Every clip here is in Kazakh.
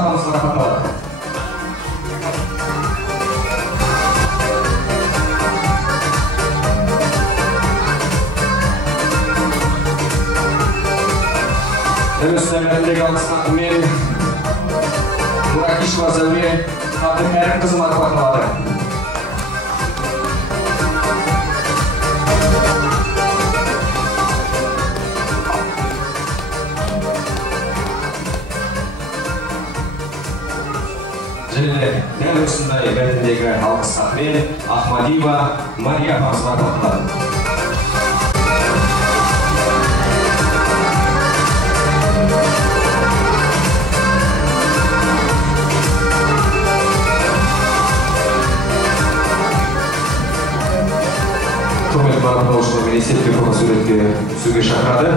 апамыз марапатталады. Өз сәлемдегі алғысымен Муракишева Зәуре Абдыкәрімқызы марапатталады. Және дәл осындай бәтіндегі алғысымен Ахмадиева Мария апамыз марапатталады. Құрметті марапатталушылар есепке фотосуретке түсуге шақырады.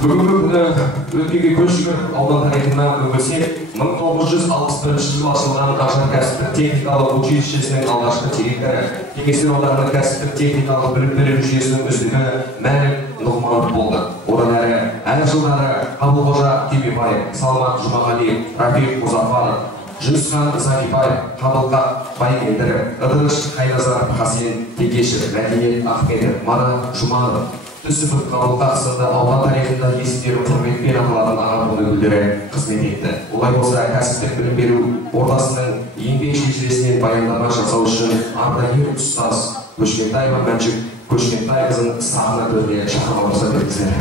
Бүгінгі күні өткенге көз жүгіріп аудан тарихынан үңілсек, 1961 жылы ашылған Қашар кәсіптік техникалық училищесінің алғашқы директоры, Кеңестер ауданының кәсіптік техникалық білім беру жүйесінің үздігі Мәлік Нұғманов болды. Одан әр жылдары Қабылқожа Кебебаев, Салмат Жұмағалиев, Рафик Мұзафаров, Жүнісхан Зағипаев, Қабылқақ Байгендірі, Ыдырыш Қайназаров Хасен Текешев, Мәдениет Ахмедов, Мана Жұманов, Түсіпов Қабылқақ сынды аудан тарихында есімдері құрметпен аталатын аға буын өкілдері қызмет етті. Олай болса, кәсіптік білім беру ордасының еңбек шежіресінен баяндама жасау үшін ардагер ұстаз Көшкентаева Мәншік Көшкентайқызын сахна төріне шақырған рұқсат етіңіздер.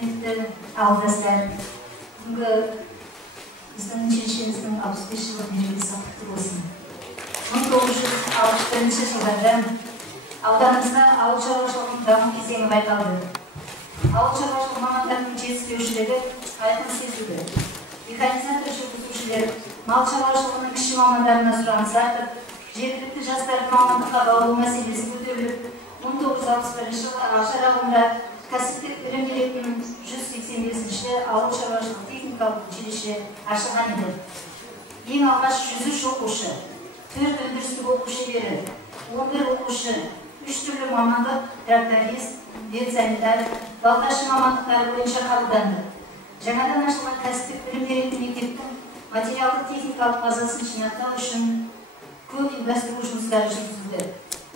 Құрметті ауылдастар, бүгінгі біздің училищеміздің 65 жылдық мерекесі құтты болсын. 1961 жылдардан ауданымызда ауыл шаруашылығының даму кезеңі байқалды. Ауыл шаруашылық мамандарының жетіспеушілігі айқын сезілді. Механизатор жүргізушілер мал шаруашылығының кіші мамандарына сұраныс артып, жергілікті жастардың мамандыққа баулу мәселесі көтеріліп, 1961 жылы Ақжар ауылында кәсіптік білім беретін 185-ші ауыл шаруашылық техникалық училище ашылған еді. Ең алғаш 103 оқушы, 4 өндірістік оқу шебері, 11 оқушы, 3 түрлі мамандық, тракторист, ветсанитар, балташы мамандықтары бойынша қабылданды. Жаңадан ашылған кәсіптік білім беретін мектептің материалдық техникалық базасын жинақтау үшін көп ұйымдастыру жұмыстары жүргізілді.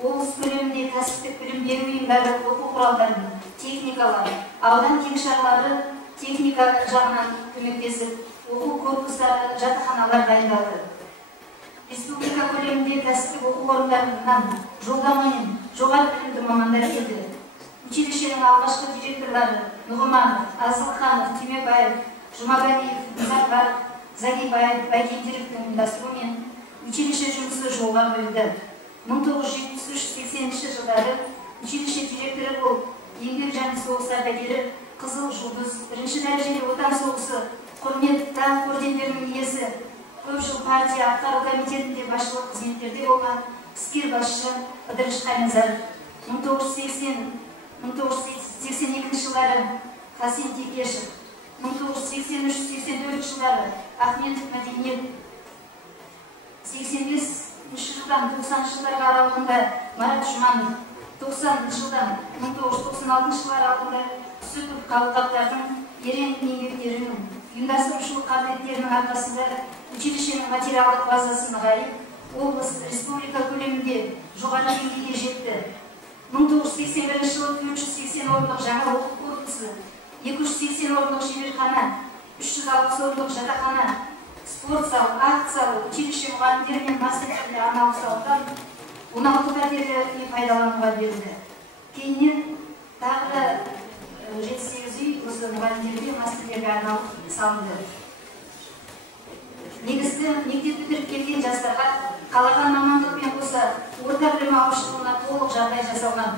Облыс көлемінде кәсіптік білім беру ұйымдары, оқу құралдарын, техникалар, аудан кеңшарлары техника жағынан көмектесіп, оқу корпустары, жатақханалар дайындалды. Республика көлемінде кәсіптік оқу орындарынан жолдамамен жоғары білімді мамандар келді. Училищенің алғашқы директорлары Нұғыманов, Азылханов, Түймебаев, Жұмағалиев, Мұзафаров, Зағипаев, Байгендіровтің ұйымдастыруымен училище жұмысы жолға қойылды. 1973-80 жылдары училище директоры болып, еңбек және соғыс ардагері Қызыл Жұлдыз, бірінші дәрежелі отан соғысы, құрмет даңқ ордендерінің иесі, көп жыл партия атқару комитетінде басшылық қызметтерде болған іскер басшы Ыдырыш Қайназаров, 1980-1982 жылдары Хасен Текешев, 1983-84 жылдары Ахмедов Мәдениет, 85 жылдан 90 жылдарға аралығында Марат Жұманов, 90 жылдан 1996 жылдар аралығында Түсіпов Қабылқақтардың ерен еңбектерінің ұйымдастырушылық қабілеттерінің арқасында училищенің материалдық базасы нығайып, облыс республика көлемінде жоғары деңгейге жетті. 1981 жылы 480 орындық жаңа оқу корпусы, 280 орындық шеберхана, 360 орындық жатақхана, спорт зал, акт залы, училище мұғалімдері мен мастерлеріне арналып салынған 16 пәтерлі үй пайдалануға берілді. Кейіннен тағы 7-8 үй осы мұғалімдерге мастерлерге арналып салынды. Негізгі мектеп бітіріп келген жастарға қалаған мамандықпен қоса орта білім алушылығына толық жағдай жасалған.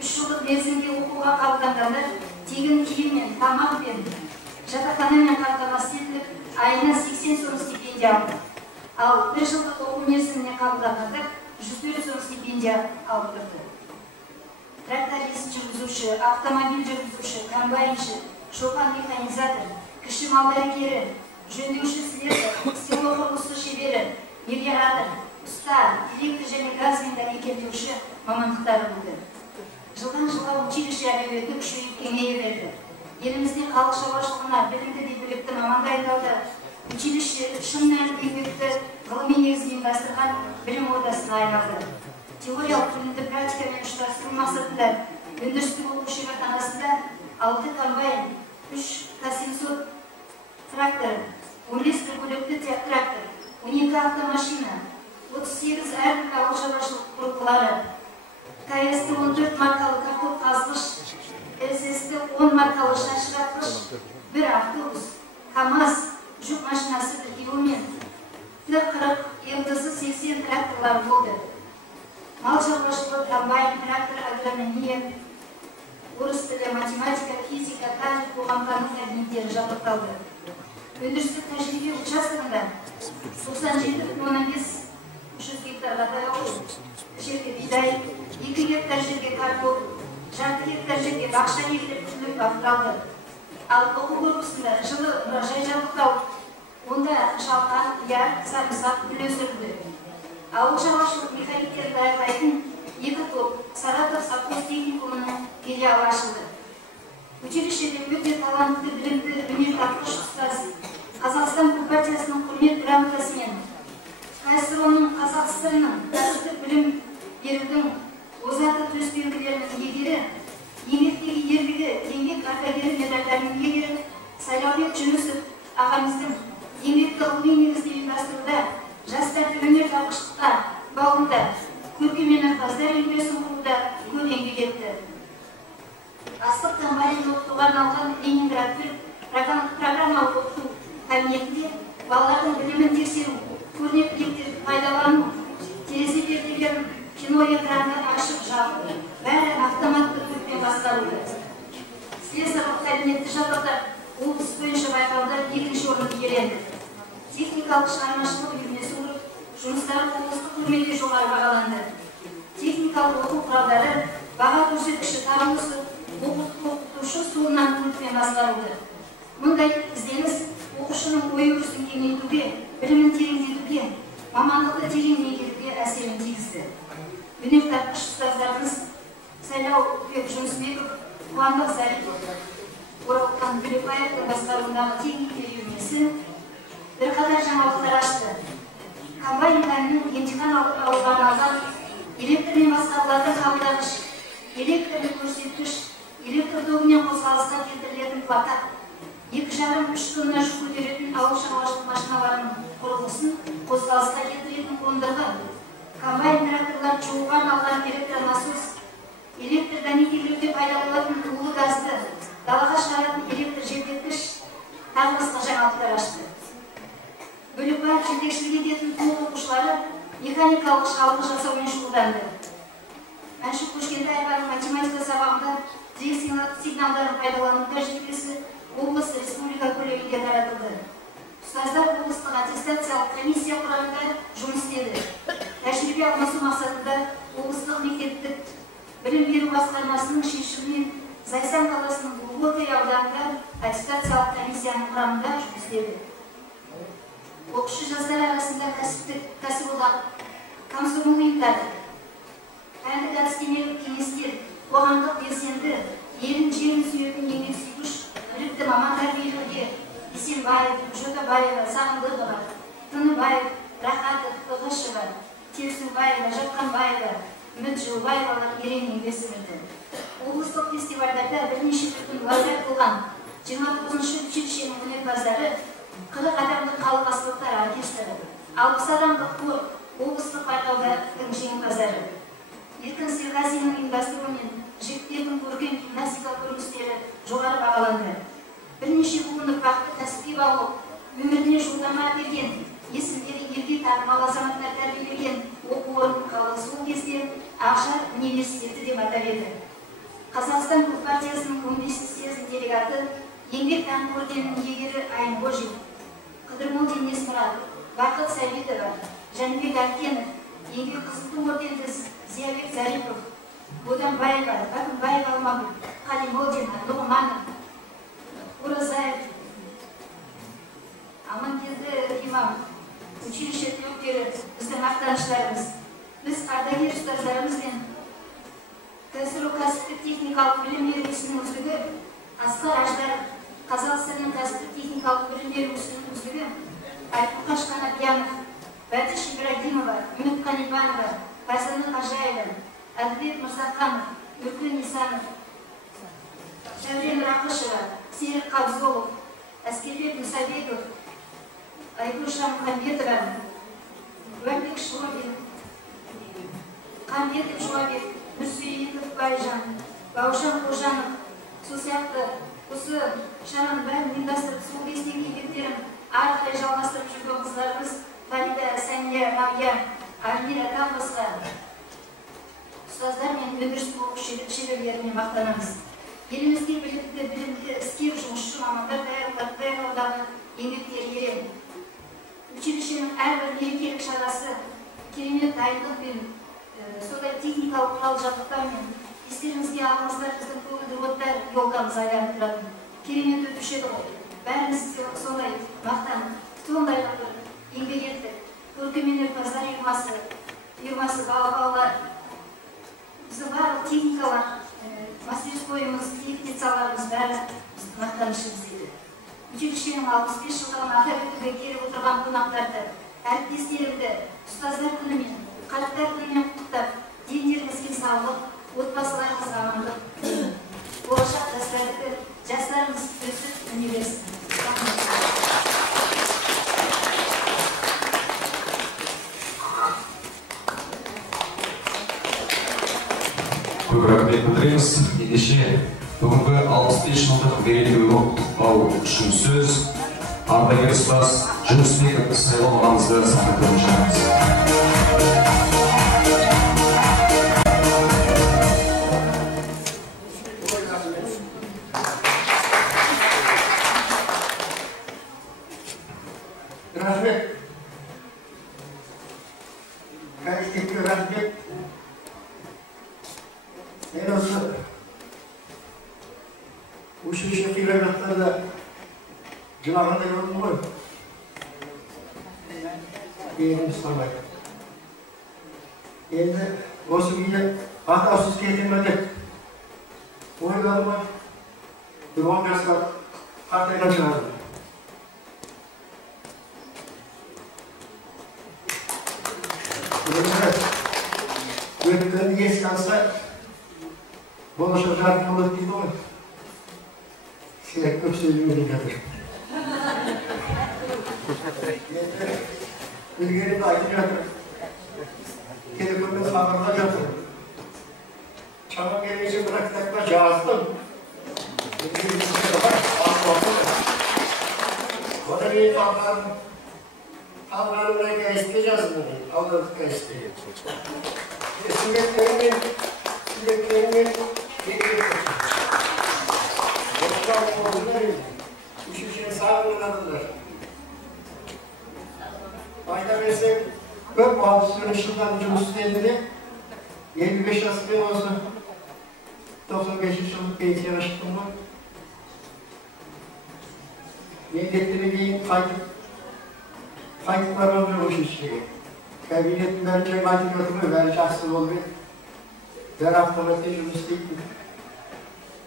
3 жылдық мерзімге оқуға қабылданғандар тегін киім мен тамақ пен жатақханамен қамтамасыз етіліп, айына 80 сом стипендия алды. Ал 1 жылдық оқу мерзіміне қабылданғандар 104 сом стипендия алып тұрды. Тракторист жүргізуші, автомобиль жүргізуші, комбайншы, шоқан механизатор, кіші мал дәрігері, жөндеуші слесарь, село құрылысы шебері, мелиоратор, ұста, электр және газбен дәнекерлеуші мамандықтары болды. Жылдан жылға училище әлеуеті күшейіп кеңейе берді. Елімізде халық шаруашылығына білімді де білікті маман дайындалды. Училище шын мәнінде еңбекті ғылыми негізде ұйымдастырған білім ордасына айналды. Теориялық білімді практикамен ұштастыру мақсатында өндірістік оқу шеберханасында 6 комбайн, 3 К700 трактор, 15 көкөлекті трактор, 12 автомашина, 38 әртүрлі ауыл шаруашылық құрылғылары, КС-ті 14 маркалы картоп қазғыш, СС-ті 10 маркалы шашыратқыш, 1 автобус, КАМАЗ, жүк машинасы тіркеуімен, Т-40, МТС 80 тракторлар болды. Мал шаруашылығы, комбайн, трактор, агрономия, орыс тілі, математика, физика, тарих, қоғамтану кабинеттері жабдықталды. Өндірістік тәжірибе учаскасында 97,5 гектарға таяу жерге бидай, 2 гектар жерге картоп, 6 гектар жерге бақша егіліп түрлік бапталды. Ал оқу корпусында жылы мұражай жабдықтау, онда шалқан, яр, сарымсақ гүл өсірілді. Ауыл шаруашылық механиктерді даярлайтын 2 топ Саратов совхоз техникумының филиалы ашылды. Училищеде өте талантты, білімді, өнертапқыш ұстаз Қазақстан Компартиясының құрмет грамотасымен КСРО-ның Қазақстанның кәсіптік білім берудің озаты төс белгілерінің иегері, еңбектегі ерлігі, еңбек ардагері медальдарының иегері Сайлаубек Жүнісов ағамыздың еңбекті ғылыми негізде ұйымдастыруда жастарды өнертапқыштыққа баулуда, көркемөнерпаздар үйірмесін құруда көп еңбек етті. Астық комбайнын оқытуға арналған Ленинградтың программалық оқыту кабинетінде балалардың білімін тексеру, көрнектіліктерді пайдалану, терезе перделерін кино экранын ашып жабу, бәрі автоматты түрде басқарылды. Слесарлық кабинетті жабдықтап, облыс бойынша байқауда 2-ші орынды иеленді. Техникалық шығармашылық үйірмесі құрып, жұмыстары облыстық көрмеде жоғары бағаланды. Техникалық оқу құралдары баға көрсеткіші табылысы оқытушы суынан пультпен басқарылды. Мұндай ізденіс оқушының ой-өрісін кеңейтуге, білімін тереңдетуге, мамандықты терең меңгеруге әсерін тигізді. Өнертапқыш ұстаздарымыз Сайлаубек Жүнісбеков, Қуандық Зарипов, Оралхан Бөлебаевтың басқаруындағы техника үйірмесі бірқатар жаңалықтар ашты. Комбайн пәнінің емтихан алуға арналған электрмен басқарылатын қабылдағыш, электрлік көрсеткіш, электр тогымен қозғалысқа келтірілетін плакат, 2,5-3 тонна жүк көтеретін ауыл шаруашылық машиналарының құрылғысын қозғалысқа келтіретін қондырғы, комбайн тракторлар жууға арналған электронасос, электр дәнекерлеуде пайдаланылатын улы газды, далаға шығаратын электр желдеткіш, тағы басқа жаңалықтар ашты. Бөлікбаев жетекшілік ететін клуб оқушылары механикалық шалғы жасаумен шұғылданды. Мәншүк Көшкентаеваның математика сабағында тірек сигналдарын пайдалану тәжірибесі облыс республика көлемінде таратылды. Ұстаздар облыстық аттестациялық комиссия құрамында жұмыс істеді. Тәжірибе алмасу мақсатында облыстық мектептік білім беру басқармасының шешімімен Зайсан қаласының Глубокое ауданында аттестациялық комиссияның құрамында жұмыс істеді. Оқушы жастар арасында кәсіподақ, комсомол ұйымдары, пәндік әдістемелік кеңестер, қоғамдық белсенді, елін жерін сүйетін еңбек сүйгіш, білікті маман тәрбиелеуде Есенбаев, Жотабаева, Сағындықова, Тыныбаев, Рахатов, Ығышева, Телсубаева, Жатқанбаева, Үміт Жылбаевалар ерен еңбек сіңірді. Облыстық фестивальдарда бірнеше түрдің лауреат болған 29-шы училищенің өнерпаздары 40 адамдық халық аспаптар оркестрі, 60 адамдық хор, облыстық байқаудың жеңімпаздары. Еркін Серғазиннің ұйымдастыруымен жігіттердің көркем гимнастика көріністері жоғары бағаланды. Бірнеше буынды бақты кәсіпке баулып, өміріне жолдама берген, есімдері елге танымал азаматтар тәрбиелеген оқу орнының қаласы сол кезде Ақжар университеті деп атап еді. Қазақстан Компартиясының 15 съездің делегаты, еңбек даңқы орденінің иегері Айым Божин, Қыдырмолдин Есмұрат, Бақыт Сәбитова, Жәнібек Әлкенов, еңбек қызыл орденді Зиябек Зарипов, Боданбаева, Бакынбаева Алмагүл, Қалимолдина, Нұғманов, Оразаев, Amankezi imam, училище түлектері біздің мақтанышlarımız. Біз ардагер ұстаздарымыз бен КСРО кәсіптік техникалық білім беру ісінің үздігі Асқар Аждар, Қазақ ССР-ның кәсіптік техникалық білім беру ісінің үздігі Айтқаш Қанапьянов, Бәтіш Ибрагимова, Үміт Қанипанова, Байсаны Қажаева, Әділбек Мырзаханов, Үркін Нисанов, Шәурен Рақышева, Серік Қабзолов, Әскербек Мұсабеков, Айгүша Мұхамбетова, Уәлбек Шуабек, Қамбетов Шуабек, Мүсейітов Байжан, Баушан Қожанов, сол сияқты осы шараның бәрін ұйымдастырып, сол кездегі еңбектерін ары қарай жалғастырып жүрген қыздарымыз Фарида, Сәния, Мағия, Альмира тағы басқа ұстаздар мен өндіріс оқу шеберлерімен мақтанамыз. Елімізде білімді іскер жұмысшы мамандар даярлаудағы еңбектері ерен. Училищенің әрбір мерекелік шарасы керемет дайындық пен сондай техникалық құрал-жабдықтармен естеріңізге алыңыздар, біздің көгілдір оттар елкамыз айланып тұратын. Керемет өтушеді ғой. Бәріміз сондай мақтан, сондай еңбек еттік. Көркемөнерпаздар ұйымасы балалар, біздің барлық техникалар, мастерскойымыз, теплицаларымыз бәрі мақтанышымыз еді. Училищенің 65 жылдығын атап өтуге келіп отырған қонақтарды, әріптестерімді ұстаздар күнімен, қарттар күнімен құттықтап, дендеріңізге саулық, отбасыларыңызға амандық, болашақ жастарымыз өсіп үне берсін. Көп рахмет білдіреміз. Ендеше бүгінгі 65 жылдық мерейтойға құттықтау үшін сөз ардагер ұстаз Жүнісбеков Сайлау ағамызды сахнадан шақырамыз. Енді осы үйде атаусыз кетемедік. Ойларыма бір 10 жасқа қартайған шығарды. Өткенді еске алса, болашақ жарық болады дейді ғой. Сирек көп сөйлемеден жатыр. Енді білгенімді айтып жатыр. Telefonda sağlamda жатыр. Çama gelince bıraktıklar yazdım. O da bir kavramına geçti yazdım. Aldık geçti. Süreklerimin geliyor. Ondan oldular. Üçüncüye sağlanadılar. Ayda versek Köp alışverişinden cümlesinde 25 yaşında olsa 95 yıllık pensiyon açtım var. Milletleri değil, kayıtlar oluyor o şey. Kabinetin bence maddi götürmüyor, bence asıl oluyor. Her hafta maddi cümlesinde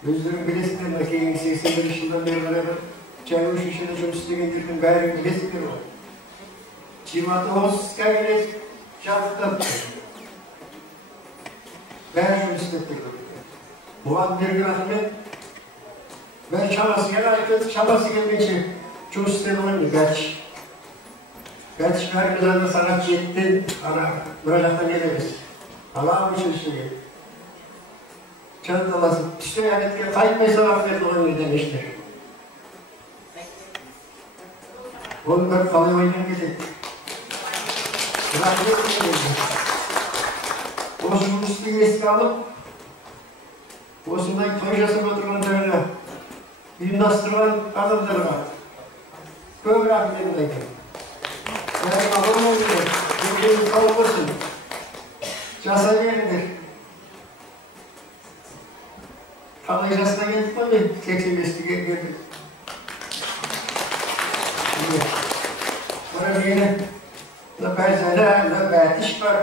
özürüm bilesinler ki 81 yılından beri çaymış işine cümlesinde getirdim, gayrı bilesinler var. Çimatı olsuz kabinet şartlar. Ben şunu istedim. Bu an bir rahmet. Ben çabası gelen herkes çabası gelmeyince çok istedim onu belki. Belki herkesten sanatçı ettin. Ana, müracaattan geliriz. Allah'ım için istiyor. Canım Allah'ım. İşte yani kayıtmaysa affet onu demiştir. Onun da kalıyor oynayan gelecek. Osmanlı üstüne eski alıp Osmanlı'daki projesi oturmanlarına uygulaştıran adamlar var. Köy rahmetindeydi. Yani abone oluyor. Türkiye'nin kavgasın. Casa yeridir. Kalay casına geldik mi? 85'te geldik. Sonra yine pezele, betiş var.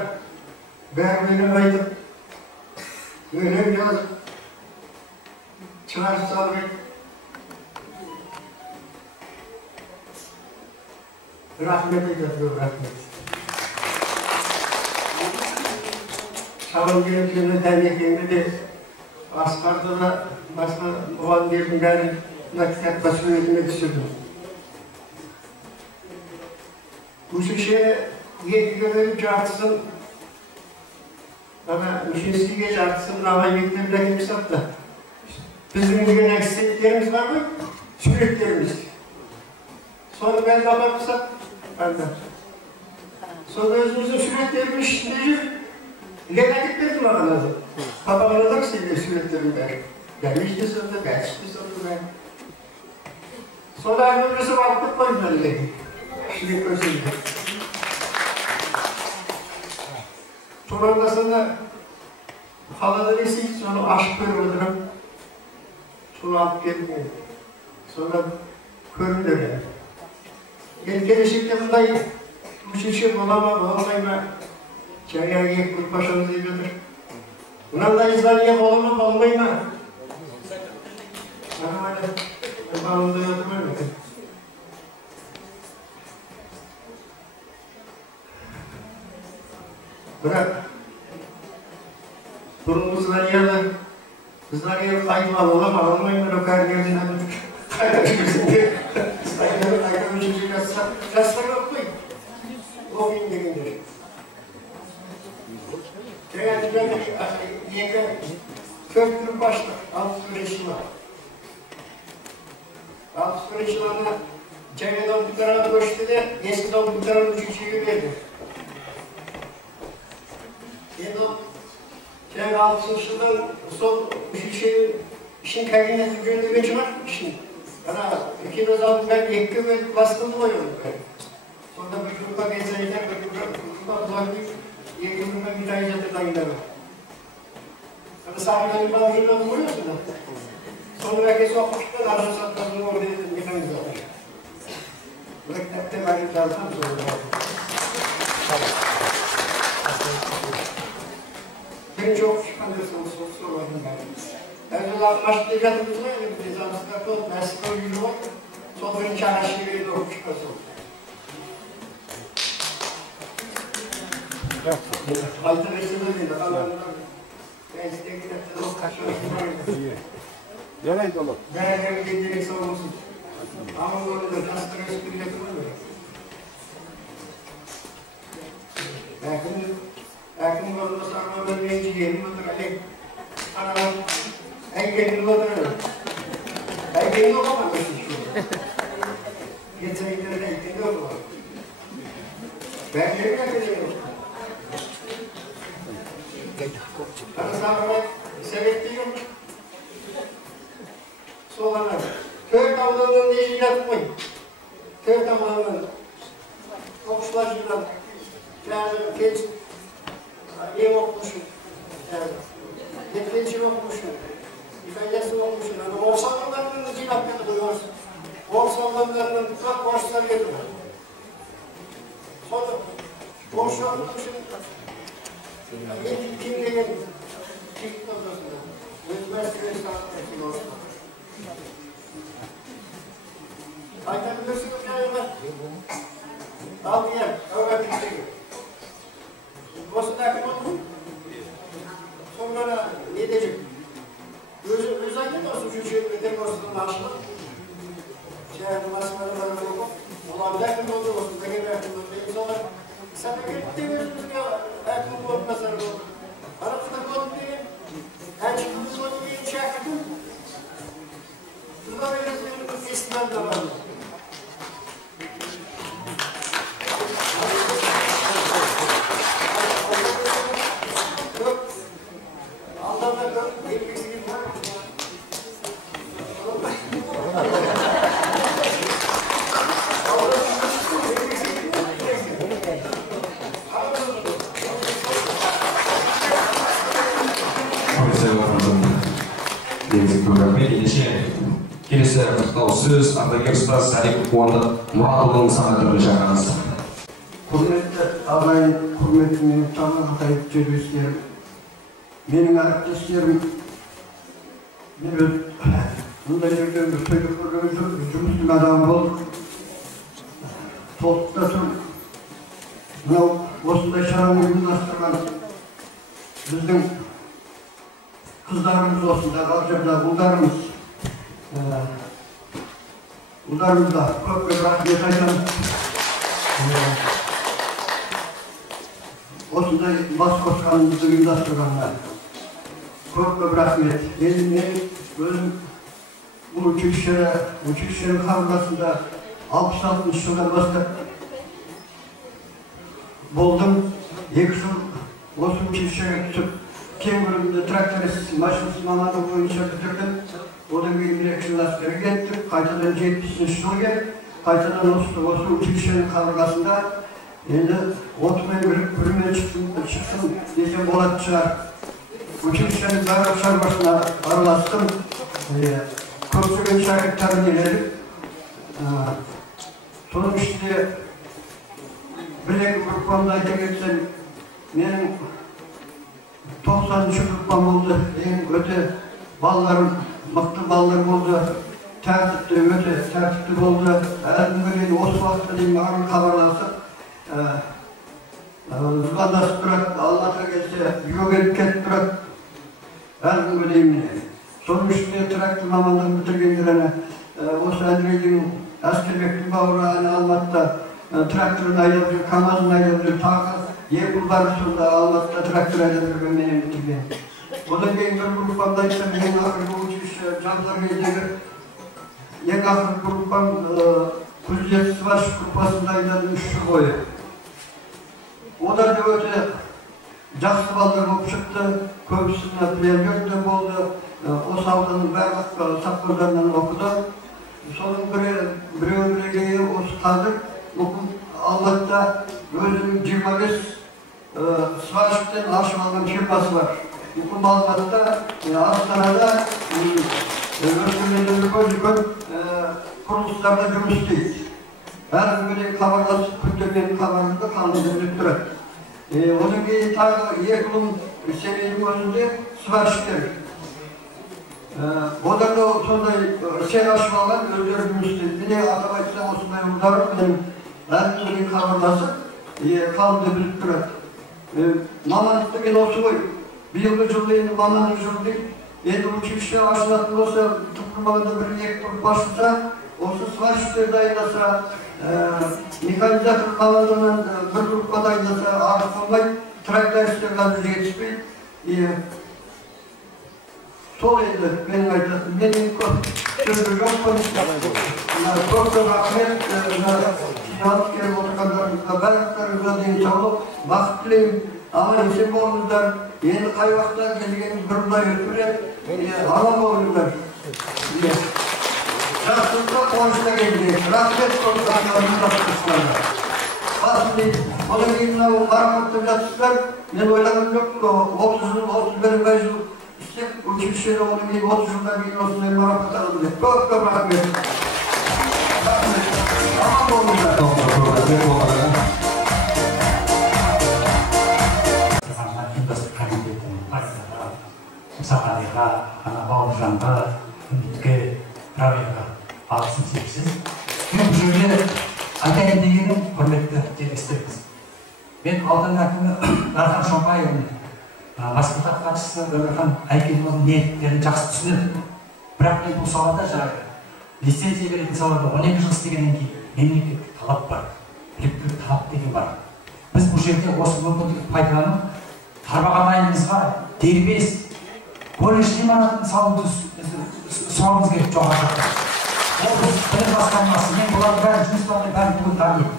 Ben benim aydım. Böyle biraz çağırsal bir rahmet ediyor, rahmet. Çalın gelip deneyekinde de askarda da başka olan yerimden nakit başını ödüne düşürdüm. Bu şişe yetkileri çarpsın, bana müşterisi geç artısın, ama yetkilerden yüksek da. Bizim bugün eksikliklerimiz var mı? Süreklerimiz. Sonra ben de bakarsak, ben de. Sonra özümüzün süreklerimiz şimdi gene gitmedim bana lazım. Babamın da seviyor süreklerim ben. Gelmişti sonunda, geçti sonunda ben. Sonra ayrılırsa baktık koymadı. Şimdi özümde. Sonrasında halaları esik, sonra aşk görüldürüm. Sonra alıp gelmiyor. Sonra köründür yani. Ben gelecekte bundayım. Bu şişe olamayım ben. Çayar yiyip bir paşamız ediyordur. Bundan da izlaniye olamayım ben. Bana öyle, ben bağımda yatırmıyorum. Bırak. Durumumuzdan yana, kızlar gelip kaymalı olamayın ben o kadar geldiğine kaynaşmışsın. Kaynaşmışsın üçüncü kasları okuyun. O gün gelindir. Değerli yenge köprü başlar, alt süreçli var. Alt süreçlerine Cemre'den bu tarafa koştu da eskiden bu tarafa üçüncüyü verdi. Şimdi o Cemre altmışlıdan son işin kabineti gönderme çıkartmış şimdi. Bana iki de zaman ben yektim ve baskılı koyuyorum ben. Sonra bir grupa gezerken bir grupa kullanmayıp yektimden bir tane cadıdan giderim. Sonra sahibinin bana hırladım oluyorsun da. Sonra herkes okuştan arası satmasını orada dedim, gitmemiz var. Bıraktıkta ben zaten sonra. Ben çok şıkkandırsın, sormadım ben. Evvela başlayacağımız var ya, biz aslında çok meslek yürü var. Sonra bir çarşıya doğru çıkasın. Alternatifleri değil, Allah'ın Nereye dolu? Nereye gidecek sorumlusun. Ama orada hastane üstüne yatırılmıyor. Lakin orada sarmadan önce yerim otur aleyh. Anam, engelli oturuyor. Engelli olamamış şu. Geçen yıllarda engelli olamamış. Ben yerim yapıyorum. Bana sarmadan sebeptiyim. Soğanlar. Köy tavlarının işini yapmayın. Köy tavlarının okuşlaşından yani genç yem okmuşum. Yani gençliği okmuşum. İfadesi okmuşum. Yani orsallarının için hakkını duyuyorsun. Orsallarının çok borçlar geliyor. Sonra borçlar okmuşum. Kim geliyor? Çift odasında. Üniversitede sağlık borçlar. Aynen biliyorsun ki yani al gel, öyle bir şey. Boşuna akım oldu. Sonra ne diyecek? Özellikle olsun şu şey, ödem olsun maaşına. Masmaları olup, olabilir akım oldu olsun, benim akım oldu. İnsanlar, sen de gelip demiyorsunuz ya, akım oldu mesela oldu. Aramızda oldu diye, en çıktığımız oldu diye hiç akım oldu. Burada böyle festival de var. сөз ардагер ұстаз Сәлик Қуандық Мұратұлының санатырын жаңаңыз. Құрметті ағайын, құрметті менің талғатайып жерлестерім, менің әріптестерім, мен мұндай жерден сөйлеп көрген жұмыстың адамы болдық. Толықта тұр, мынау осындай шараны ұйымдастырған біздің қыздарымыз осында, қалжырда ұлдарымызға көп рахмет айтамыз. Осындай бас қосқанымызды ұйымдастырғанға көп рахмет. Мен өзім бұл училищенің қабырғасында 66 жылдан бастап болдым. 2 жыл осы училищеге түсіп, кен бөлімінде тракторист машинист мамандығы бойынша бітірдім. Одан кейін 2 жыл әскерге кеттік, қайтадан 70-ші жылға қайтадан осы училищенің қабырғасында енді отымен бірімен шықсын десем болатын шығар. Училищенің барлық шаруасына араластым, көптеген шәкірт тәрбиеледік. Соның ішінде бір-екі группамды айта кетсем, менің 90-шы группам болды. Өте балаларым, мықты балалар болды. Тәртіпті, өте тәртіпті болды. Әлгіге дейін осы уақытқа дейін маған хабарласып, звондасып тұрады, Алматыға келсе, үйге келіп кетіп тұрады. Әлгіге дейін. Соның ішінде трактор мамандығын бітіргендер осы Андрейдің Әскербектің бауыры Алматыда тракторын айдап жүр, КамАЗын айдап жүр, тағы 2 ұлдары сонда Алматыда трактор айдап жүрген менен бітірген. Одан кейін бір группамды айтсам, ең ақырғы училище Жансарбейдегі ең ақырғы группам Күзет Сваш группасында айдадым 3 жыл бойы. Одар да өте жақсы балдар болып шықты, көбісіне пленерде болды, осы ауданның барлық сапқыздарынан оқыды. Соның біреу-бірегейі осы қазір Алматыда өзінің 25 сварщиктен ашып алған фирмасы бар. Бүкіл Алматыда, Астанада өскемендегі үлкен құрылыстарда жұмыс істейді. Әркімге хабарласып, күндермен хабарымызды қалдырып тұрады. Одан кейін тағы 2 ұлым Семейдің өзінде сварщиктер. Одарда сондай сен ашып алған өздері жұмыс істейді. Міне атап айтса осындай ұлдарым мен әркімге хабарласып, қалды біліп тұрады. Мамандықты мен осы ғой. Биылғы жылды енді мамандық жылы дейді. Енді училище ашылатын болса, тұқырмағында 1-2 тұрып ашылса, осы сварщиктер дайындаса, механизатор мамандығынан бір группа дайындаса, арыз болмайды, трактористер қазір жетіспейді. Сол енді менің айтатын. Мен көп сөзді жоқ қоймыстар. Көп рахмет, жиналып келіп отырғандарыңызға, барлықтарыңызға денсаулық, бақыт тілеймін. Аман есен болыңыздар. Енді қай уақытта келгеніңіз бір ұдай өтпелеп, аман болыңыздар. Жақсылыққа қуанышта келдік. Рахмет болыңыздар. Одан кейін мынау марапаттап жатсыздар. Мен ойлаған жоқпын, 30 жыл, 31 жыл істеп, училищені одан кейін 30 жылдан кейін осындай марапат алды деп. Көп рахмет. Аман болыңыздар. Сақалиға, Бауыржанға, Үмітке, Рабиға алғысын сезсіз. Мен бұл жерде айтайын дегенім құрметті жерлестеріміз. Мен аудан әкімі Дархан Шоңбайұлының мәслихат хатшысы Өмірхан Айкенұлының ниеттерін жақсы түсінемін. Бірақ мен бұл салада жаңағы лицензия беретін салада 12 жыл істегеннен кейін мемлекеттік талап бар, біліктілік талап деген бар. Біз бұл жерде осы мүмкіндікті пайдаланып, тарбаған айымызға дербес колледж ғимаратын салуды сұрауымыз керек жоғары. Ол біз білім басқармасы, мен бұлардың бәрін жұмыстарының бәрін бүгін танымын.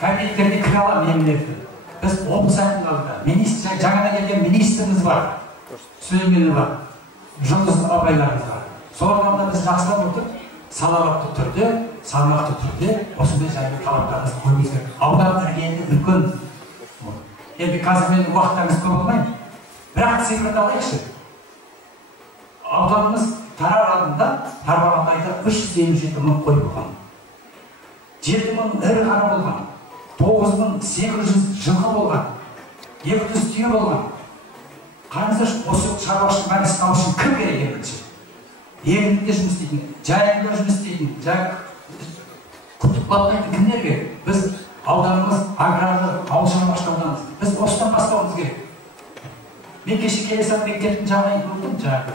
Кабинеттеріне кіре аламын емінерді. Біз облыс әкімінің алдында, жаңадан келген министріміз бар, Сүлейменов бар, Жұлдыз абайларымыз бар. Солардан біз жақсылап отырып, салауатты түрде, салмақты түрде осындай жайлы талаптарымызды қоймыз керек. Аудандар енді үлкен. Енді қазір менің уақыттарыңыз көп болмайды. Бірақ цифрды алайықшы. Ауданымыз тарағанында Тарбағатайда 357 мың қой болған, 7 мың ірі қара болған, 9800 жылқы болған, 200 түйе болған. Қараңыздар, осы шаруашылық мәнісін алу үшін кім керек екінші? Егіндікте жұмыс істейтін, жайылымда жұмыс істейтін, құттық баптайтын кімдер керек? Біз ауданымыз аграрлы, ауыл шаруашылық ауданымыз. Біз осыдан бастауымыз керек. Мен кеше Келесап мектептің жағдайын көрдім, жаңағы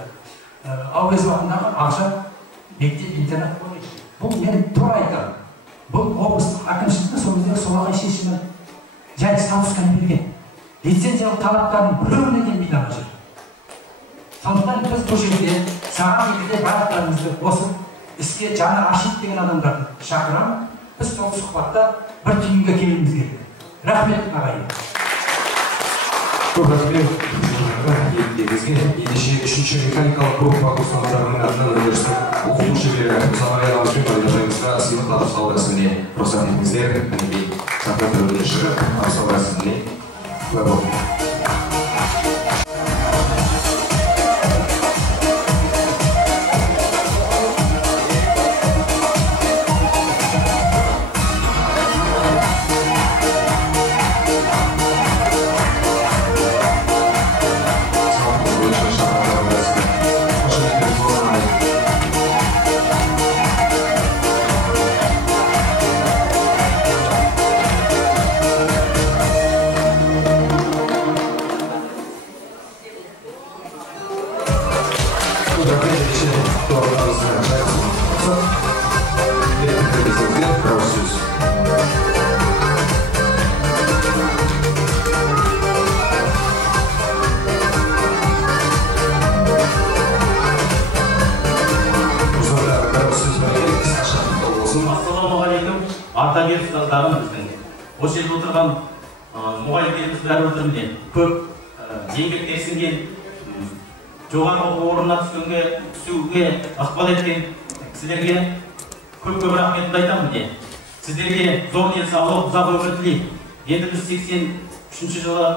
Ауғазов атындағы ақжар мектеп-интернат колледж. Бұл мен тура айтамын. Бұл облыстық әкімшілікті сол кезде солақай шешімі және статусқа берген. Лицензиялық талаптардың біреуіне келмейді ана жер. Сондықтан біз бұл жерде сағат 2-де барлықтарыңызды осы іске жаны ашиды деген адамдарды шақырамын. Біз сол сұхбатта бір түйінге келуіміз керек. Рахмет ағайын. Көп рахмет. Ендеше үшінші механикалық группа курсанттарының атынан университет оқытушылары Мұсабай ағамызбен баяндаймызға сыйлық табыстау рәсіміне рұқсат етіңіздер. Мінекей сахна төріне шығып табыстау рәсіміне куә болдық. ардагер ұстаздарым біздің. Осы жерде отырған мұғалімдеріміз бәрі отыр міне. Көп еңбек сіңген, жоғары оқу орнына түсуге ықпал еткен кісілерге көп рахметімді айтамын міне. Сіздерге зор денсаулық, ұзақ өмір тілеймін. Енді біз 83 жылы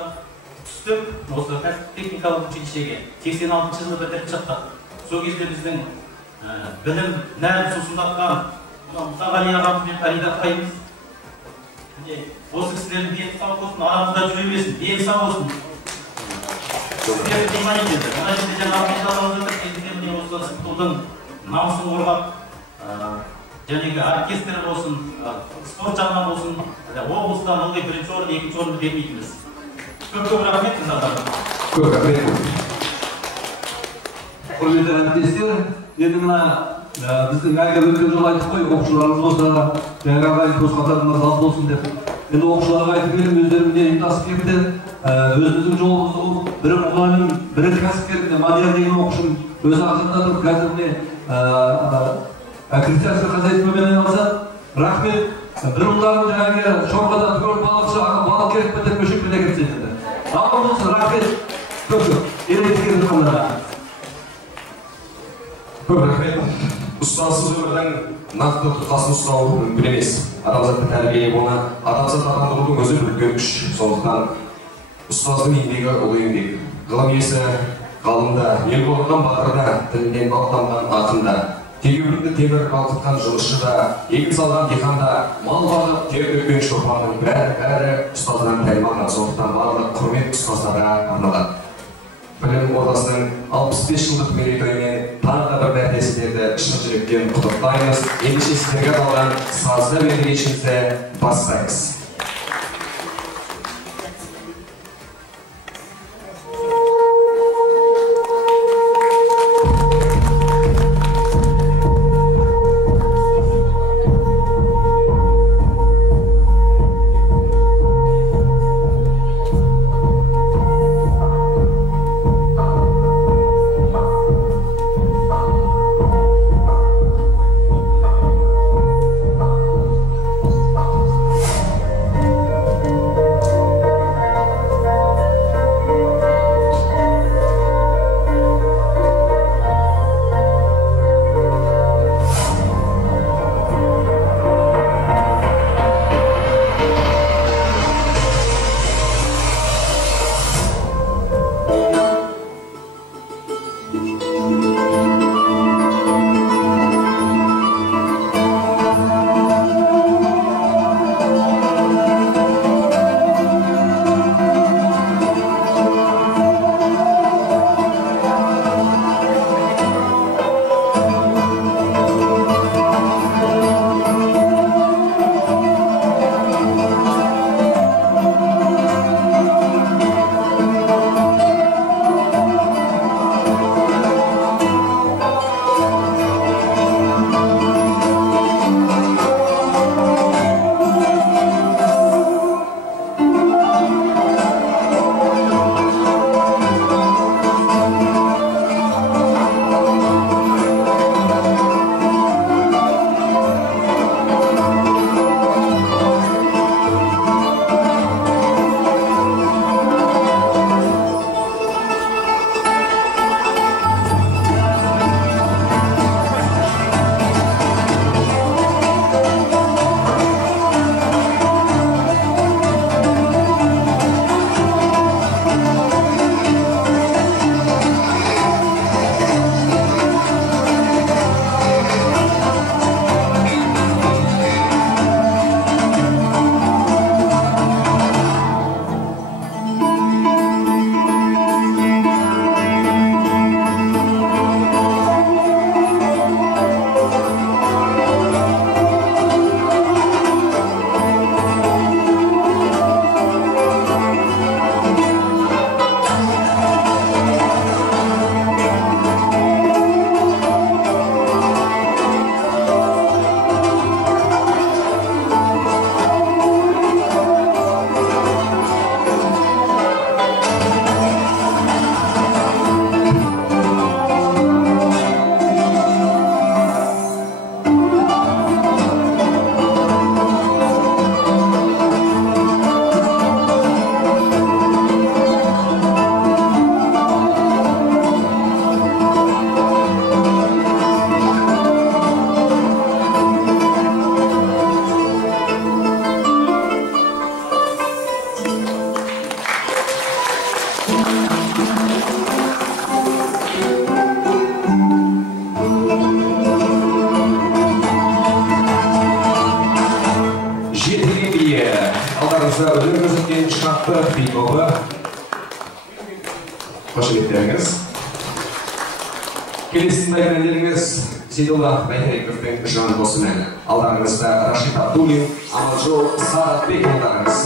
түстік, осы техникалық училищеге 86 жылы бітіріп шықтық. Сол кезде біздің білім нәрін сусындатқан Мұсағали ағамыз бен Фарида апайымыз. Осы кісілердің дені сау болсын, арамызда жүре берсін, дені сау болсын. Сіздерді демайын деді. Мына жерде жаңа медалымыз отыр, кезінде осы спорттың намысын қорғап, жәнегі оркестр болсын, спорт жағынан болсын, облыстан ылғи бірінші орын, екінші орынды бермейтінбіз. Көп рахмет сіздерге. Көп рахмет. Құрметті әріптестер, енді мына біздің мәңгі өткен жол айтып қой, оқушыларымыз болса, жаңағы ағайын көзқатарымыз аз болсын деп. Енді оқушыларға айтып келем, өздерінде ұйымдасып кетті. Өзіміздің жолымызды бірі мұғалім, бірі кәсіпкер, Мадияр деген оқушым өзі ақырындатып қазір міне аккредитация хозяйствомен айналысады. Рахмет. Бір ұлдарым жаңағы шоңғада түгел балықшы, балық керек бітір көшекпен әкетсен. Аман болсын, рахмет. Көп. Елеткен тұрғандарға. Көп рахмет. Ұстазсыз өмірдің нақты тұтқасын ұстау мүмкін емес. Адамзатты тәрбиелеп оны адамзат атандырудың өзі үлкен күш. Сондықтан ұстаздың еңбегі ұлы еңбек. Ғылым иесі ғалымда, ел қорған батырда, тілінен баптанған ақында, тегеурінді темір балқытқан жұмысшыда, егін салған диқанда, мал бағып тер төккен шопанның бәрі ұстаздан тәлім алған. Сондықтан барлық құрмет ұстаздарға арналған. Білім ордасының 65 жылдық мерейтойымен тағы бір мәрте сіздерді шын жүректен құттықтаймыз. Ендеше сіздерге арналған сазды мерекешімізді бастаймыз. Aldarınızda ödül gözükten çıkarttı Bikobu. Hoş geldiniz. Келесінде әңгімелеріңіз Сейдулла Бәйтерековпен Жан Досымен. Алдарыңызда Рашид Абдуллин, Аманжол Сағатбек алдарыңыз.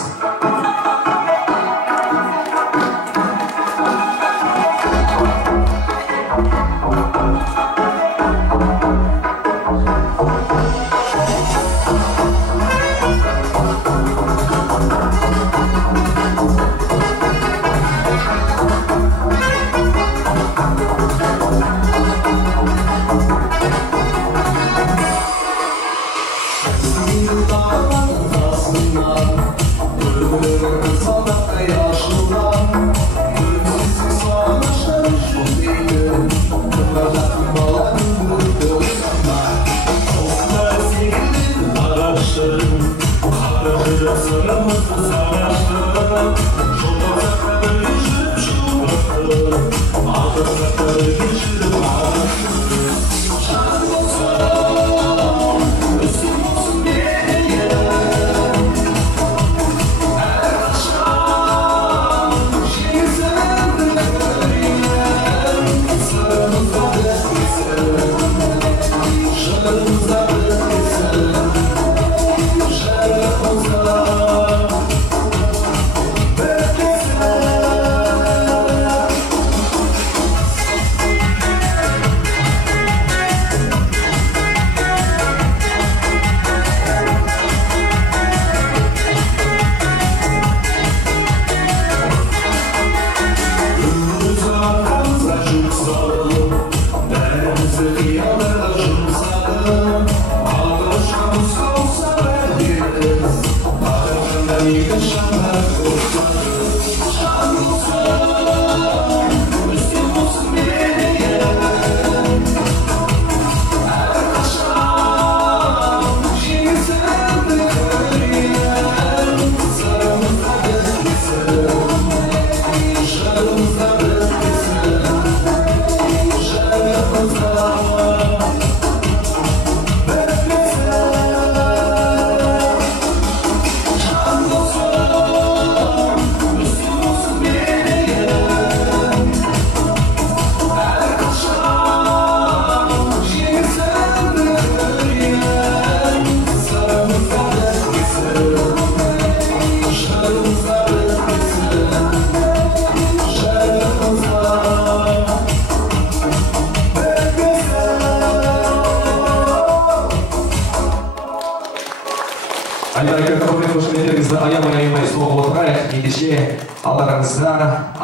Алдарыңызда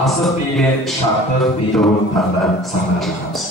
асық беймен шартты видеоны таңдап сахнаға шақырамыз.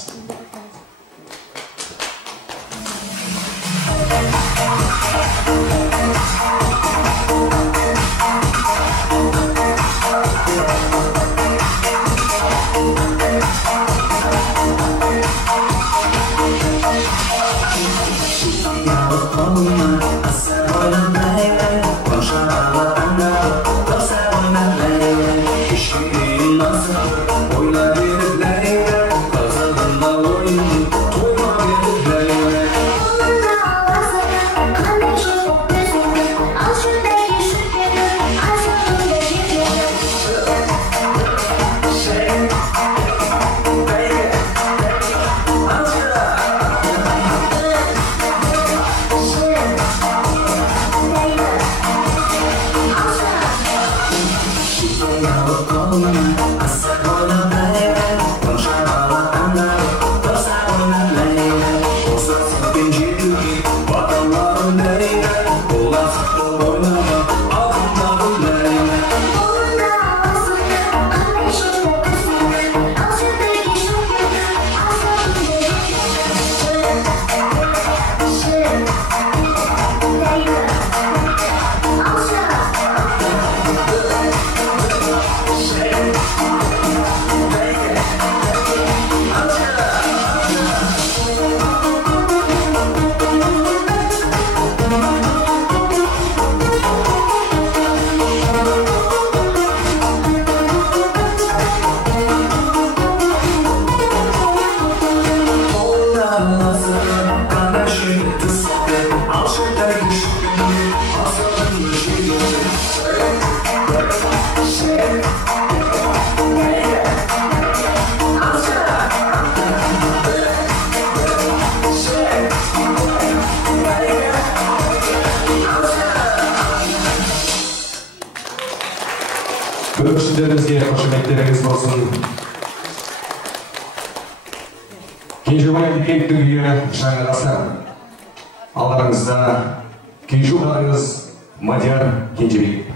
Көргіншілерімізге қошеметтеріңіз болсын. Кенжебай Дикенттің үйі жаңа ғасыр. Алдарыңызда кенжударыңыз Мадияр Кенжебек.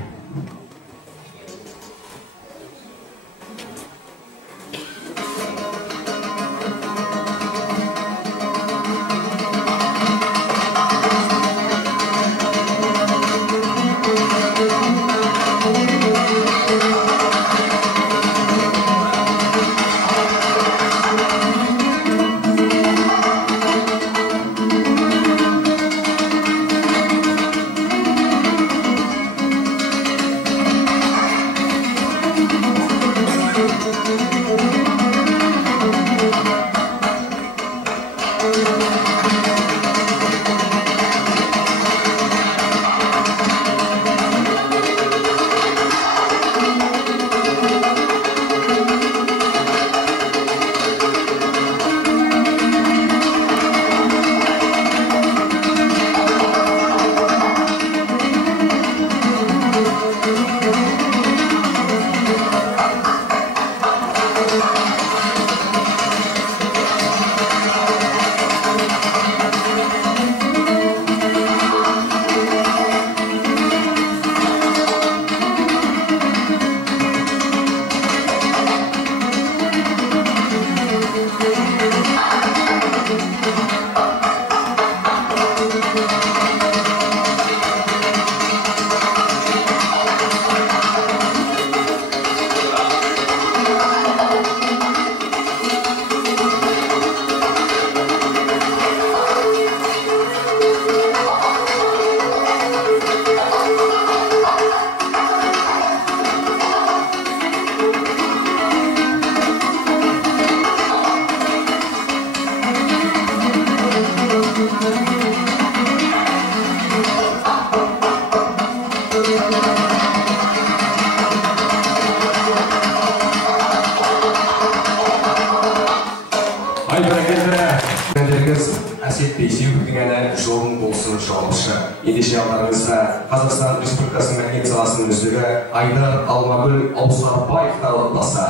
Қазақстан Республикасының мәдениет саласының үздігі Айдар Алмагүл Аусарбаевтар отбасы.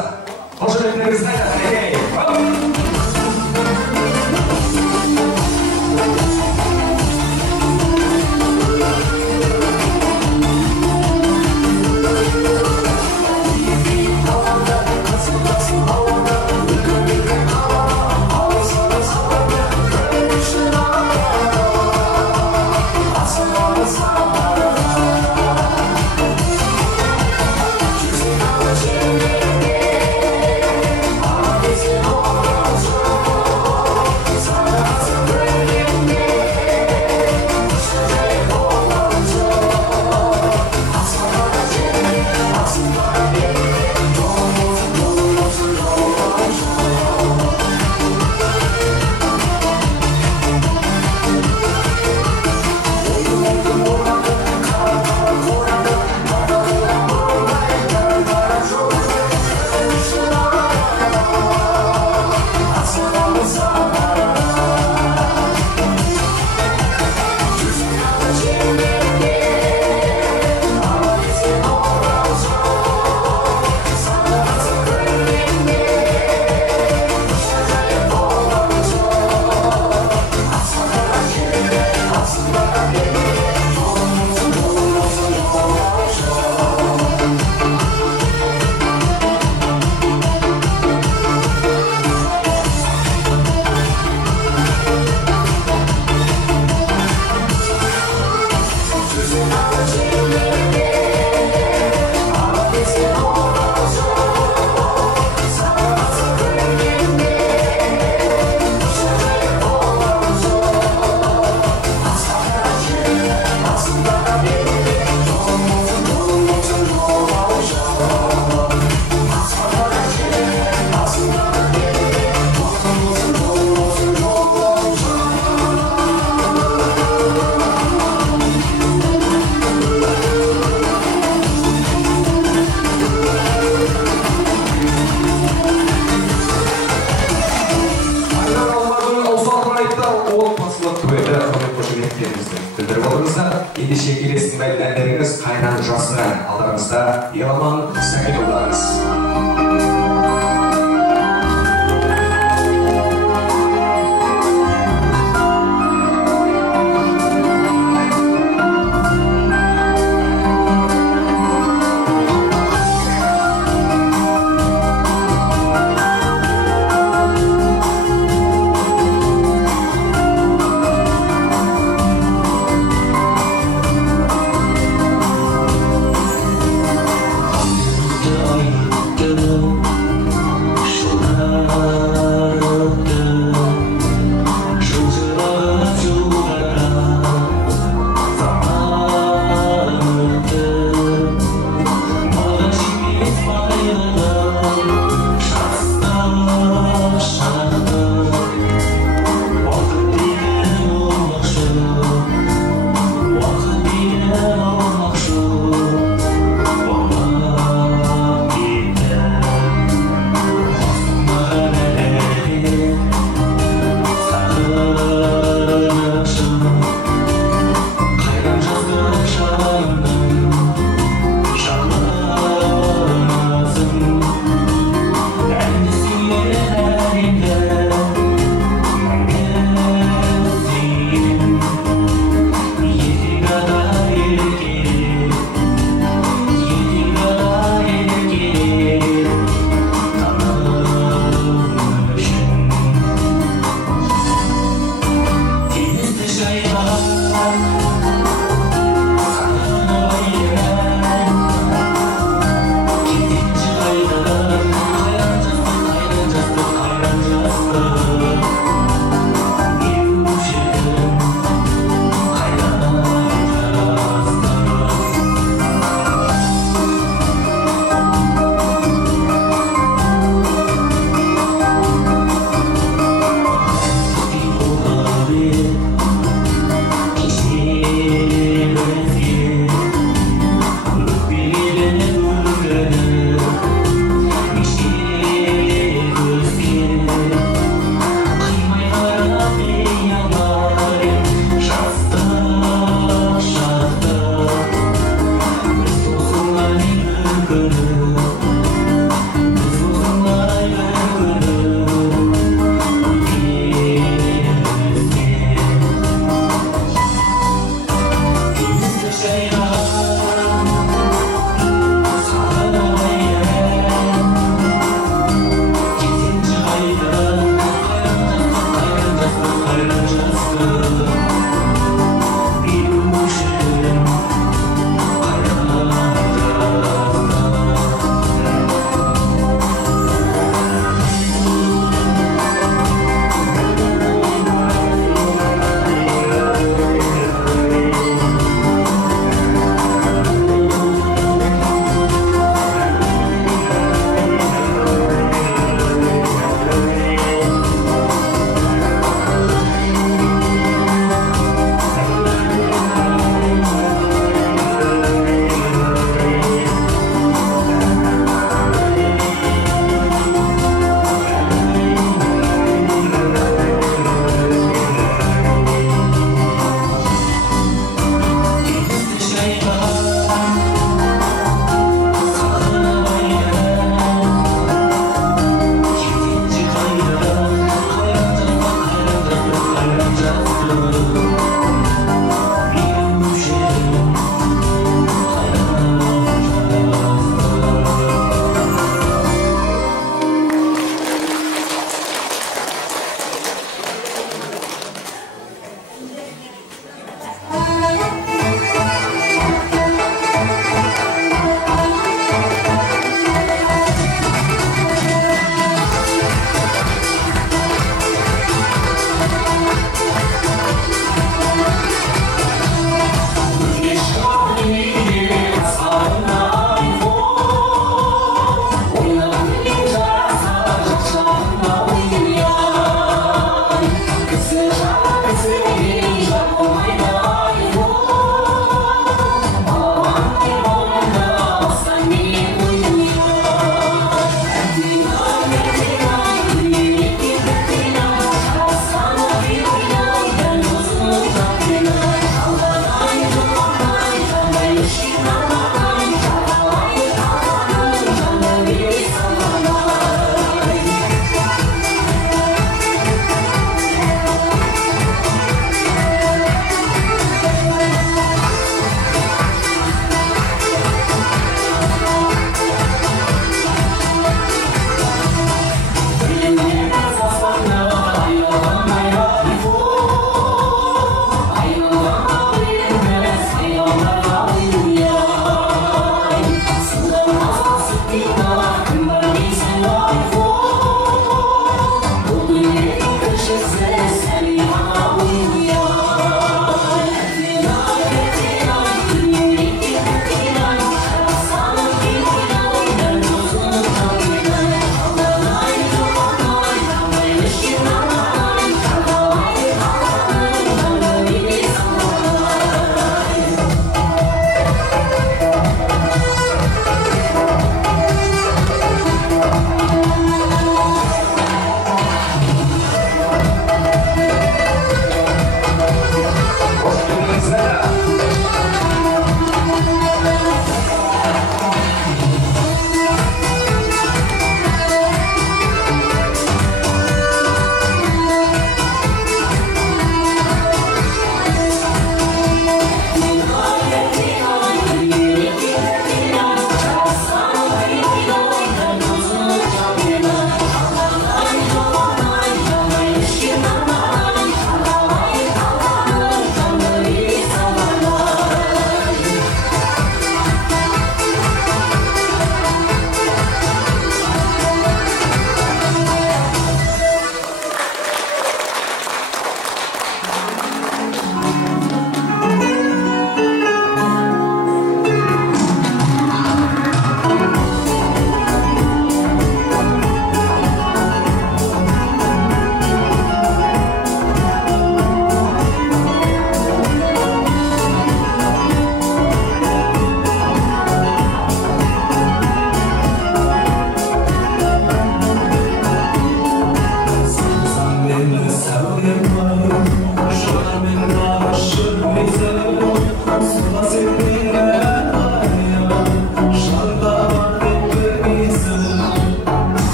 Қошеметтеріңізді қайтарыңыз. Аян Жасыран алдарыңызда Еламан Сәкенұлдарыңыз. Hãy subscribe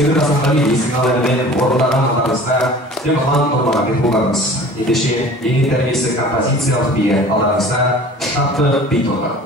ескеріп жасалған сигналдарымен орындағандарыңызға темахан нормаға болармыз. Ендеше ең тәрбиесі композициялық бие алдарыңызда шартты би тұрды.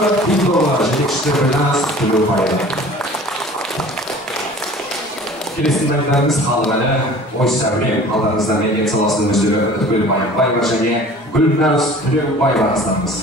Kulturlar жетекшісі Гүлназ Төлеубаева. Келесі мейдандарымыз халық әлі Ойсәулем, алдарыңызда мәдениет саласының өздері Үткіл Байымбаева және Гүлназ Төлеубаева қыздарымыз.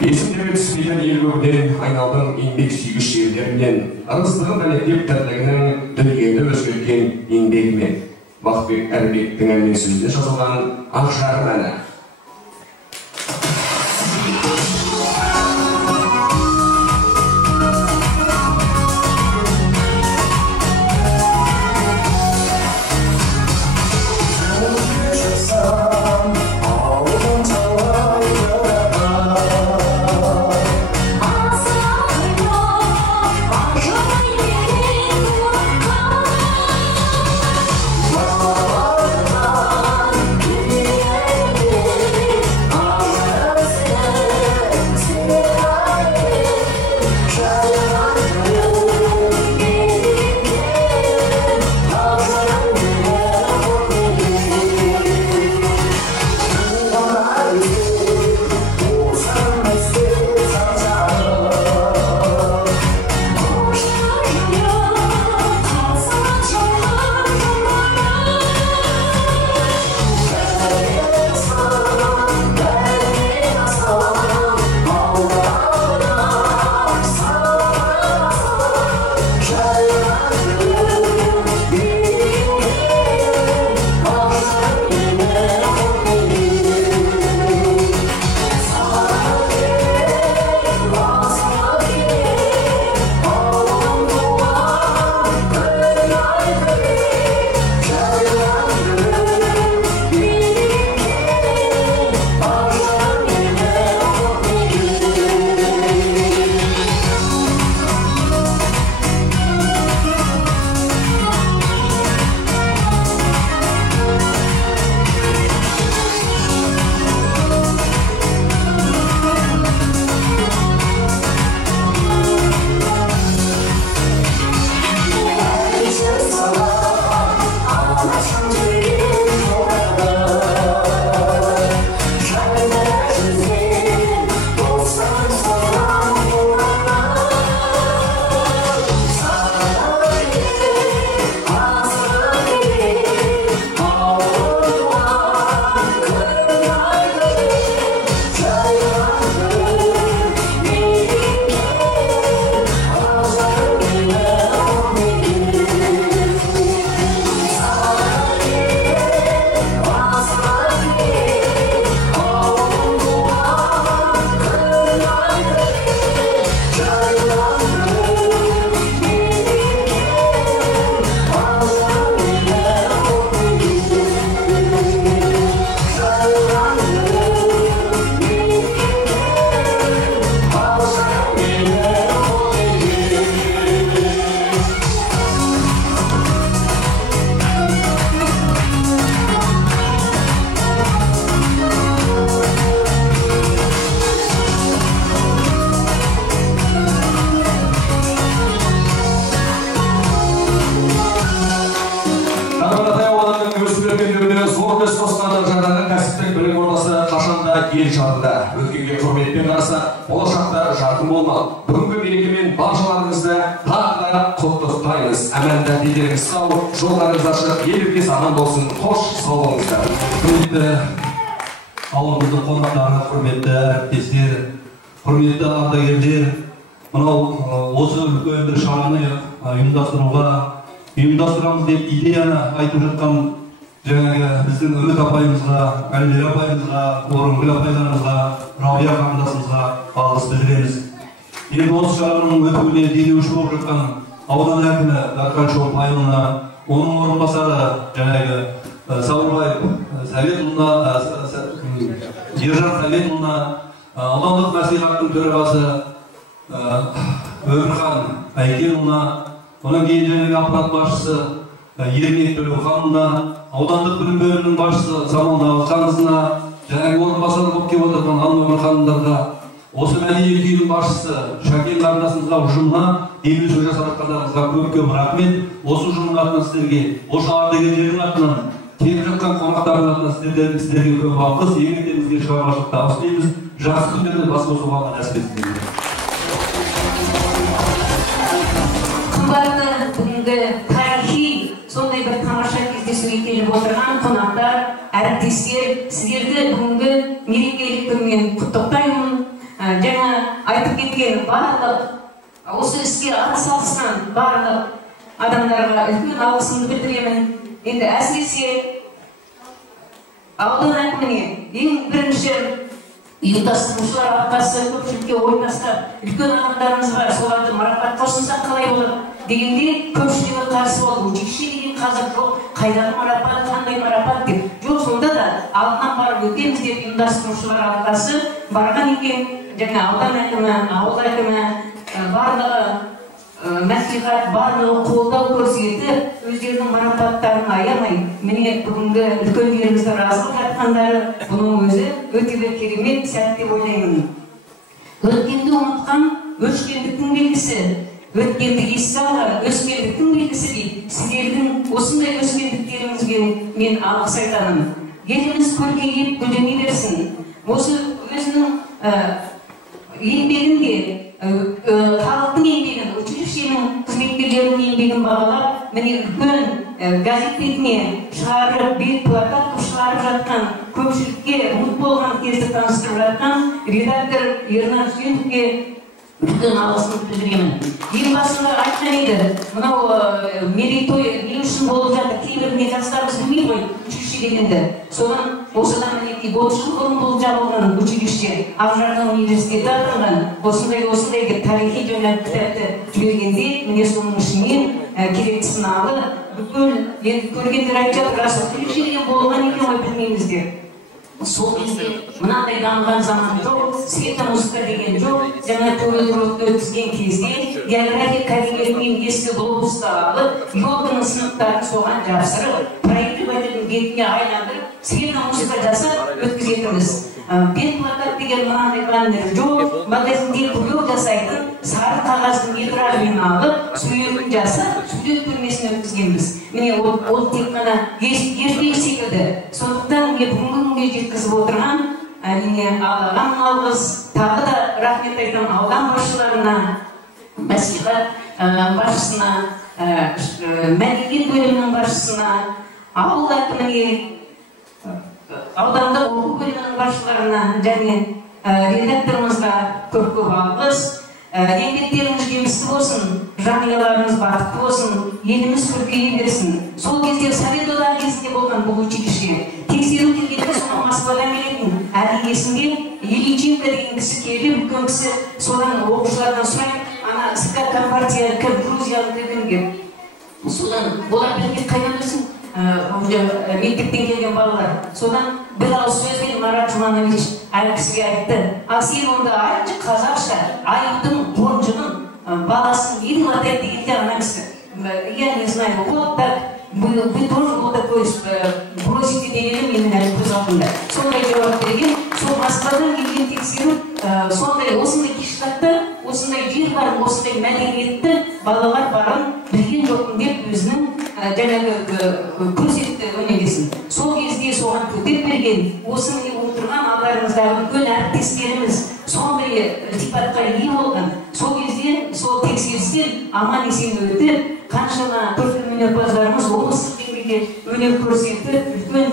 Есімдері түспейтін елгөгден айналдың еңбек сүйгіш жерлерінен, арыстығын дәлеттеп тірлігінің дүниені өзгерткен еңбегімен, Бақытбек Әрбектің әнмен сөзіне жазылған Ақжарым әні. Oh, ел жадында. Өткенге құрметпен қараса, болашақта жарқын болмақ. Бүгінгі мерекемен баршаларыңызды тағы да құттықтаймыз. Әмәнда дендеріңіз сау, жолдарыңыз ашық, еліңіз аман болсын. Қош сау болыңыздар. Құрметті ауылымыздың қонақтары, құрметті әріптестер, құрметті ардагерлер, мынау осы үлкен бір шараны ұйымдастырамыз деп идеяны айтып жатқан жаңағы біздің Үміт апайымызға, Әлмира апайымызға, Орынгүл апайларымызға, Рабия қандасымызға алғыс білдіреміз. Енді осы шараның өтуіне демеуші болып жатқан аудан әкімі Дархан Шолпайұлына, оның орынбасары жаңағы Сауырбаев Советұлына, Ержан Советұлына, аудандық мәслихаттың төрағасы Өмірхан Айкенұлына, оның кейін жаңағы аппарат басшысы Ермек Төлеуханұлына, аудандық білім бөлімінің басшысы Самал Дауысқанқызына, жаңағы орынбасары болып келіп отырған Алмагүл ханымдарға, осы мәдениет үйінің басшысы Шәкен қарындасымызға, ұжымына демеушілік жасап жатқандарыңызға көп рахмет. Осы ұжымның атынан сіздерге, осы ардагерлердің атынан, келіп жатқан қонақтардың атынан сіздерге көп алғыс, еңбектеріңізге шығармашылық табыс тілейміз. Жақсы күндерде бас қосуға нәсіп етсін. Қымбатты бүгінгі тарихи сондай бір тамаша кездесуге келіп отырған қонақтар, әріптестер, сіздерді бүгінгі мерекелік күнмен құттықтаймын. Жаңа айтып кеткен барлық осы іске атсалысқан барлық адамдарға үлкен алғысымды білдіремін. Енді әсіресе аудан әкіміне ең бірінші ұйымдастырушылар арқасы көпшілікке ой тастап, үлкен адамдарымыз бар, соларды марапатқа ұсынсақ қалай болады дегенде көпшілігі қарсы болды. Училище деген қазір жоқ, қайдағы марапат, қандай марапат деп. Жоқ, сонда да алдынан барып өтеміз деп ұйымдастырушылар арқасы барған екен. Жаңа аудан әкімі, ауыл әкімі, барлығы мәслихат, барлығы қолдау көрсетіп, өздерінің марапаттарын аямай, міне бүгінгі үлкендерімізді разылық жатқандары, бұның өзі өте бір керемет сәт деп ойлаймын. Өткенді ұмытқан өшкендіктің белгісі, өткенді еске алған өскендіктің белгісі дейді. Сіздердің осындай өскендіктеріңізге мен алғыс айтамын. Еліміз көркейіп гүлдене берсін. Осы өзінің еңбегінде, халықтың еңбегін, училищенің қызметкерлерінің еңбегін бағалап, міне үлкен газет бетіне шығарып, бет плакат шығарып жатқан, көпшілікке ұмыт болған кезді таныстырып жатқан редактор Ернар Сүйеновке үлкен алғысымды білдіремін. Ең басында айтқан еді, мынау мерейтой не үшін болып жатыр, кейбір жастарымыз білмей ғой, училище дегенді. Содан осыдан мінекей 30 жыл бұрын бұл жабылған училище, Ақжардан университеті атанған, осындай деп тарихи жаңағы кітапты жібергенде, міне соның ішінен керектісін алып, бүкіл енді көргендер айтып жатыр, рас училище деген болған екен ғой білмейміздер. Сол кезде мынандай дамыған заман жоқ, света музыка деген жоқ, жаңа төрелерді өткізген кезде география кабинетінен ескі глобусты алып, йоганың сыныптарын соған жапсырып, проективателдің бетіне айландырып, света музыка жасап өткізетіміз. Бет плакат деген мынандай планер жоқ, магазинде кубел жасайтын сары қағаздың метражымен алып, суретін жасап, сурет көрмесін өткізгенбіз. Міне ол тек қана ертегі секілді. Сондықтан мен бүгінгі күнге жеткізіп отырған ағалған алғыс, тағы да рахмет айтамын аудан басшыларына, мәслихат басшысына, мәдениет бөлімінің басшысына, ауыл әкіміне, аудандық оқу бөлімінің басшыларына және редакторымызға көп алғыс. Еңбектеріңіз жемісті болсын, жанұяларыңыз бақытты болсын, еліміз көркейе берсін. Сол кезде Совет одағы кезінде болған бұл училище тексеру келгенде соның Москвадан келетін әлі есімге Ильиченко деген кісі келіп, үлкен кісі содан оқушылардан сұрайды, ана СК Компартия кім, Грузиялық дегенге. Содан олар білген қайдан білсін? Мектептен келген балалар. Содан бір ауыз сөзбен Марат Жұманович әлі кісіге айтты. Ал сен онда айтшы қазақша, аюдың, қонжының баласын не деп атайды дегенде ана кісі. Я не знаю, вот так, вы тоже вот такой бросите дегені менің әлі көз алдымда. Сондай жауап берген, сол Москвадан келген тексеру, сондай осындай кешқатты, осындай жер бар, осындай мәдениетті балалар барын білген жоқпын деп өзінің жаңағы көрсетті өнегесін. Сол кезде соған төтеп берген, осы міне отырған алдарыңыздағы тексерістен аман есен өтіп, қаншама көрсетілімнен облыстық деңгейде өнер көрсетіп, үлкен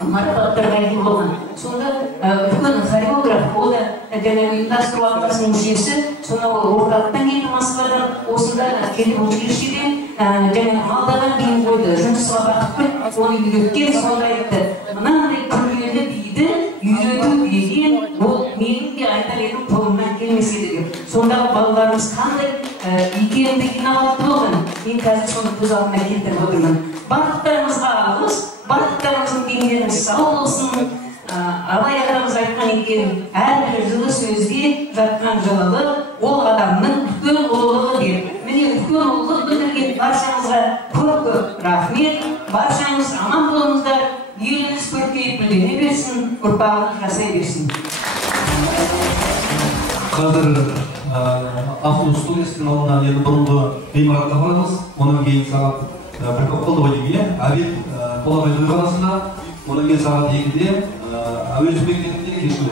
марапаттарға ие болған. Сонда үлкен хореограф, ол да жаңағы ұйымдастыру алқасының мүшесі, сонау орталықтан келді Москвадан, осында келіп училищеден жаңағы малдаған биін қойды, жұмысқа бақытпен оны үйреткен, сонда айтты, мынандай күрмелі биді үйрету деген, ол менің де айтар едім қолымнан келмес еді деп. Сондағы балаларымыз қандай екенді инабатты болған, мен қазір соны көз алдыма келтіріп отырмын. Барлықтарымызға алғыс, барлықтарымыздың дендеріңіз сау болсын. Абай ағамыз айтқан екен, әрбір жылы сөзге жатқан жылылық, ол адамның үлкен ұлылығы деп. Міне үлкен ұлылық білдірген баршаңызға көп рахмет, баршаңыз аман болыңыздар, еліңіз көркейіп гүлдене берсін, ұрпағыңыз жасай берсін. Қазір автобус студиясының алдынан енді бұрынғы ғимаратқа барамыз. Оның кейін сағат 1 болды ғой деймін, обед Толағай тойханасында, одан кейін сағат 2-де әуезов мектебінде кешкі